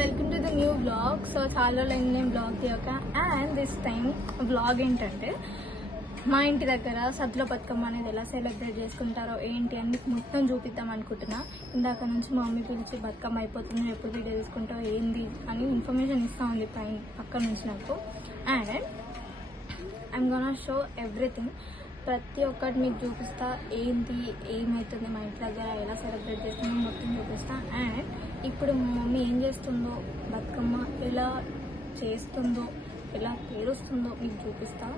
Welcome to the new blog. So చాలా రోజులైంది నేను బ్లాగ్ తీయక. అండ్ దిస్ టైం బ్లాగ్ ఏంటంటే మా ఇంటి దగ్గర సద్దుల బతుకమ్మ అనేది ఎలా సెలబ్రేట్ చేసుకుంటారో ఏంటి అని మొత్తం చూపిద్దాం అనుకుంటున్నా. ఇందాక నుంచి మా మమ్మీ పిలిచి బతుకమ్మ అయిపోతుంది, ఎప్పుడు వీడియో తీసుకుంటావు ఏంది అని ఇన్ఫర్మేషన్ ఇస్తూ ఉంది పక్క నుంచి నాకు. And I'm gonna show everything, ప్రతి ఒక్కటి మీకు చూపిస్తా. ఏంటి ఏమవుతుంది మా ఇంటి దగ్గర ఎలా సెలబ్రేట్ చేస్తుందో మొత్తం చూపిస్తా. అండ్ ఇప్పుడు మా మమ్మీ ఏం చేస్తుందో, బతుకమ్మ ఎలా చేస్తుందో, ఎలా పేరుస్తుందో మీకు చూపిస్తా.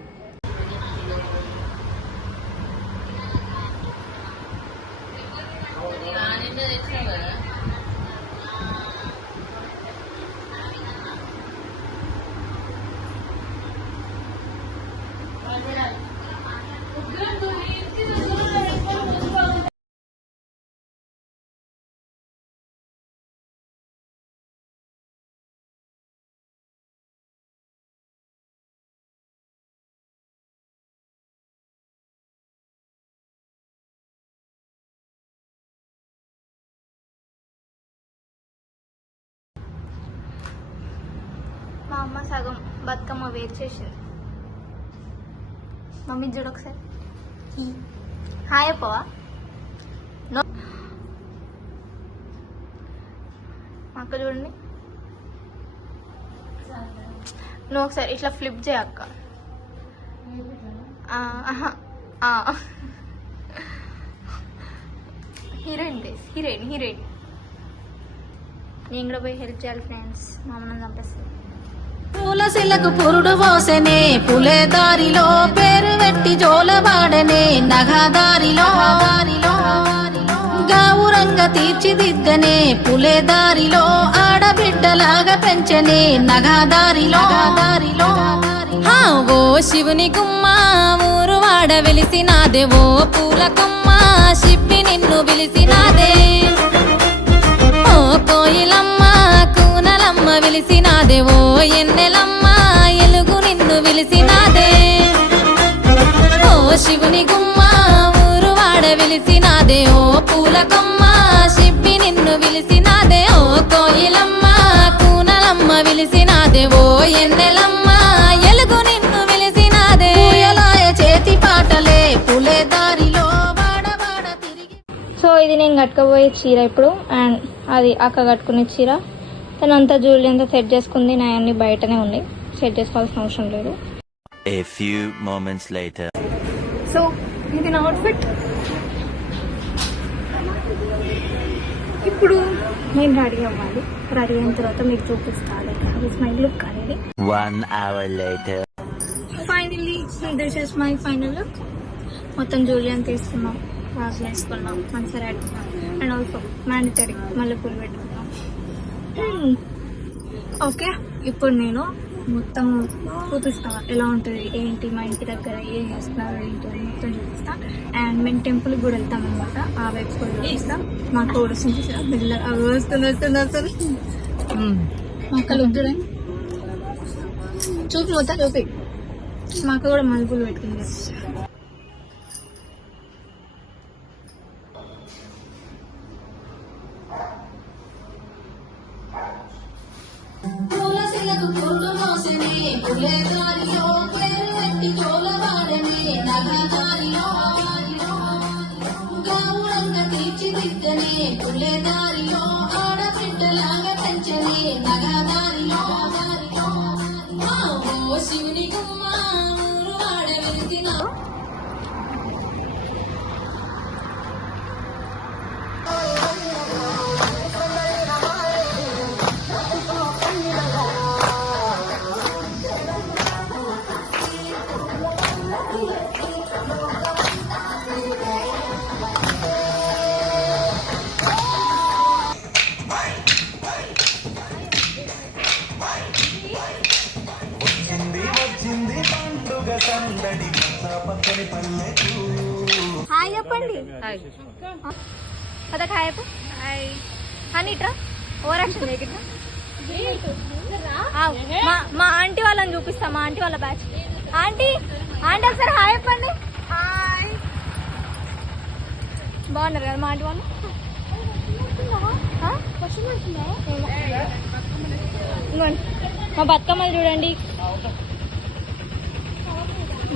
మా అమ్మ సగం బతుకమ్మ వేరు చేసింది. మమ్మీ చూడు ఒకసారి, హాయ్ అప్పవా. అక్క చూడండి, నువ్వు ఒకసారి ఇట్లా ఫ్లిప్ చేయ అక్క. హీరోయిన్ హీరోయిన్ నేను కూడా పోయి హెల్ప్ చేయాలి ఫ్రెండ్స్. మా అమ్మని చంపేస్తుంది. పూలశిలకు పురుడు పోసెనే పులే దారిలో పేరు వెట్టి జోలబాడనే నగదారిలో గావురంగ తీర్చిదిద్దనే పులే దారిలో ఆడబిడ్డలాగా పెంచనే నగదారిలో ఓ శివుని గుమ్మ ఊరు వాడ వెలిసినాదే, ఓ పూల కొమ్మ శిప్పి నిన్ను పిలిసినాదే, ఓ కోయిలమ్మ కూనలమ్మ విలిసినాదే, ఓ ఎన్నెలమ్మ ఎలుగు నిన్ను విలిసినాదే, ఓ శివుని గుమ్మ ఊరు వాడ విలిసినాదే, ఓ పూల కొమ్మ శిప్పి నిన్ను విలిసినాదే, ఓ కోయిలమ్మ కూనలమ్మ విలిసినాదే, ఓ ఎన్నెలమ్మ ఎలుగు నిన్ను విలిసినాదే. పూయలాయ చేతి పాటలే పులే దారిలో వాడవాడ తిరిగి. సో ఇది నేను కట్టుకోబోయే చీర ఇప్పుడు. అండ్ అది అక్క కట్టుకునే చీర. తనంతా జ్యువెలరీ అంతా సెట్ చేసుకుంది, నా అన్ని బయటనే ఉన్నాయి, సెట్ చేసుకోవాల్సిన అవసరం లేదు. A few moments later. So ఇది నా అవుట్ఫిట్. ఇప్పుడు నేను రెడీ అవ్వాలి. రెడీ అయిన తర్వాత మీకు చూపిస్తాను మై లుక్ అనేది. 1 hour later. Finally this is my final look. మొత్తం జ్యువెలరీ అంతా తీసుకున్నాం, రాసులు వేసుకున్నాం, మంచిగా రెడీ. అండ్ ఆల్సో మ్యాండటరీ మళ్ళీ పూలు పెట్టుకున్నాం. ఓకే, ఇప్పుడు నేను మొత్తం చూపిస్తా ఎలా ఉంటుంది ఏంటి, మా ఇంటి దగ్గర ఏం చేస్తున్నారు ఏంటి అని మొత్తం చూపిస్తా. అండ్ మేము టెంపుల్కి కూడా వెళ్తాం అనమాట, ఆ వైపు కూడా చూపిస్తా. మా అక్క కూడా వస్తుంది మా అక్క లుక్ చూడండి, చూపి మొత్తం చూపి. మా అక్క కూడా మల్లెపూలు పెట్టుకుంది. పూలశిలకు పురుడు పోసెనే పులే దారిలో పేరు వెట్టి జోలబాడనే నగదారిలో గావురంగ తీర్చిదిద్దనే పులే దారిలో ఆడబిడ్డలాగా పెంచనే నగదారిలో ఓ శివుని గుమ్మ ఊరు వాడ వెలిసినా. హాయ్ చెప్పండి. అదే హాయ్ చెప్పు. అనిట్రా ఓవరాక్షన్ చేయకుండా మా ఆంటీ వాళ్ళని చూపిస్తా, మా ఆంటీ వాళ్ళ బ్యాచ్. ఆంటీ ఆంటీ ఒకసారి హాయ్ చెప్పండి. హాయ్, బాగున్నారు కదా మా ఆంటీ వాళ్ళు. ఇదిగోండి. మా బతుకమ్మలు చూడండి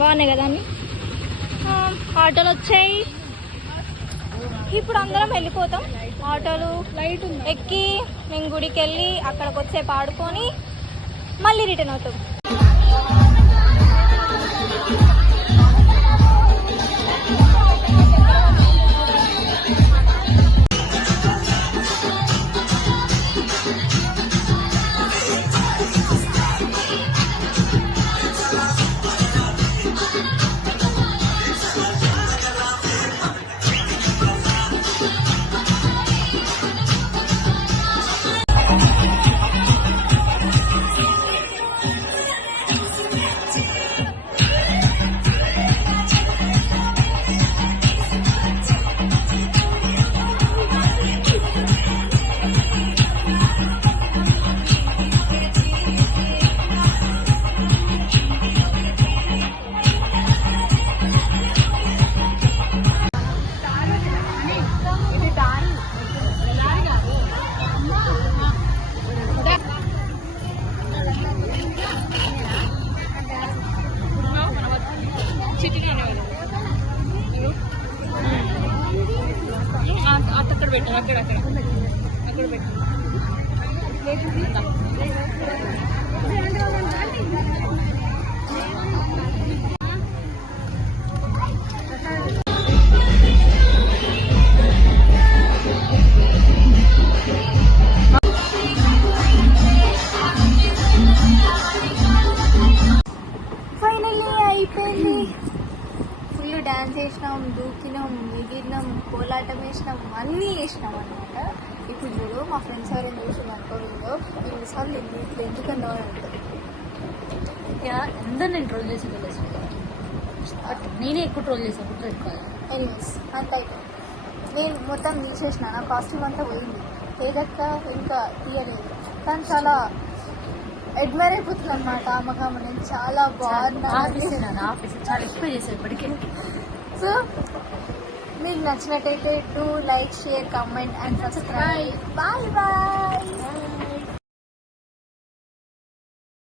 బాగున్నాయి కదా అన్ని. ఆటోలు వచ్చాయి. ఇప్పుడు అందరం వెళ్ళిపోతాం. ఆటోలు ఎక్కి మేము గుడికి వెళ్ళి అక్కడికి వచ్చేపు ఆడుకొని మళ్ళీ రిటర్న్ అవుతాం. అక్కడ పెట్టు అక్కడ పెట్టు. ఫైనల్లీ అయిపోయింది. ఫుల్ డ్యాన్స్ చేసినాం, దూకినాం, ఎగిరినాం, కోలాటం వేసినాం, అన్నీ వేసినాం అనమాట. ఇప్పుడు చూడు మా ఫ్రెండ్స్ ఎవరైనా చూసి అనుకోవిందో ఇన్నిసార్లు ఇట్లా ఎందుకన్నా అంటారు. అందరు నేను ట్రోల్ చేసి నేనే ఎక్కువ ట్రోల్ చేసాను. ఎనీవేస్ అంత అయిపోయింది. నేను మొత్తం తీసేసిన, నా కాస్ట్యూమ్ అంతా పోయింది. తేజక్క ఇంకా తీయలేదు, కానీ చాలా అడ్మైర్ అయిపోతుంది అనమాట. ఆమె నేను చాలా బాగున్నా. చాలా ఎక్కువ చేశాను ఇప్పటికే. సో మీకు నచ్చినట్టయితే do like, share, comment and subscribe. Bye bye.